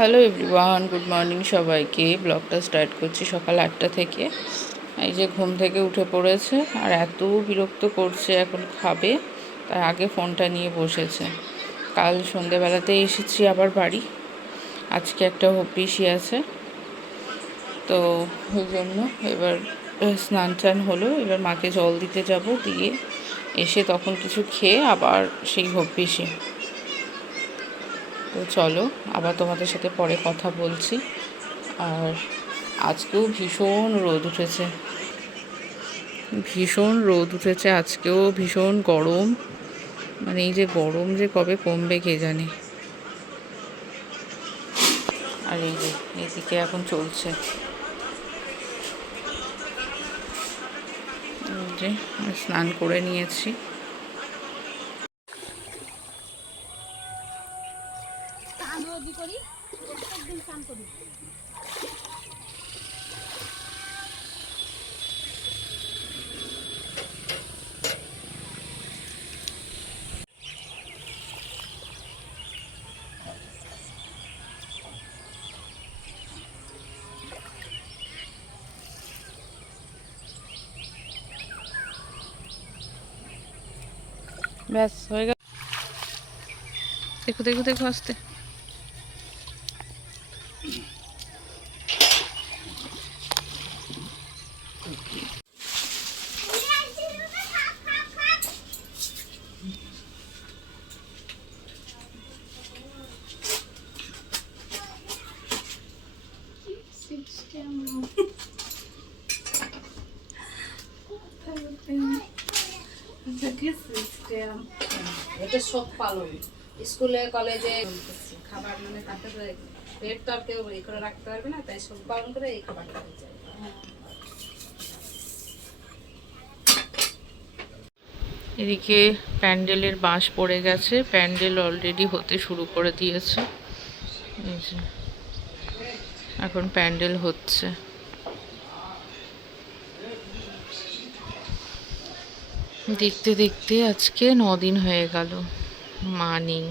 Hello everyone, good morning সবাইকে। ব্লগটা start করছি সকাল 8টা থেকে। এই যে ঘুম থেকে উঠে পড়েছে আর এত বিরক্ত করছে, এখন খাবে তার আগে ফোনটা নিয়ে বসেছে। কাল সন্ধেবেলাতে এসেছি আবার বাড়ি, আজকে একটা হপিসি আছে, তো ওই জন্য এবার স্নান টান হলো, এবার মাকে জল দিতে যাব, দিয়ে এসে তখন কিছু খেয়ে আবার সেই হপিসি। তো চলো আবার তোমাদের সাথে পরে কথা বলছি। আর আজকেও ভীষণ রোদ উঠেছে, আজকেও ভীষণ গরম। মানে এই যে গরম যে কবে কমবে কে জানে। আর এই যে এইদিকে এখন চলছে, এই যে স্নান করে নিয়েছি। ব্যাস হয়ে গেল। দেখো দেখো দেখো আসতে। এটা সব পালন স্কুলে কলেজে খাবার, মানে তাকে পেট তো আর কেউ এই করে রাখতে পারবে না, তাই সব পালন করে এই খাবারটা হয়ে যায়। এদিকে প্যান্ডেলের বাঁশ পড়ে গেছে, প্যান্ডেল অলরেডি হতে শুরু করে দিয়েছে। এই যে এখন প্যান্ডেল হচ্ছে। দেখতে দেখতে আজকে 9 দিন হয়ে গেল, মা নেই।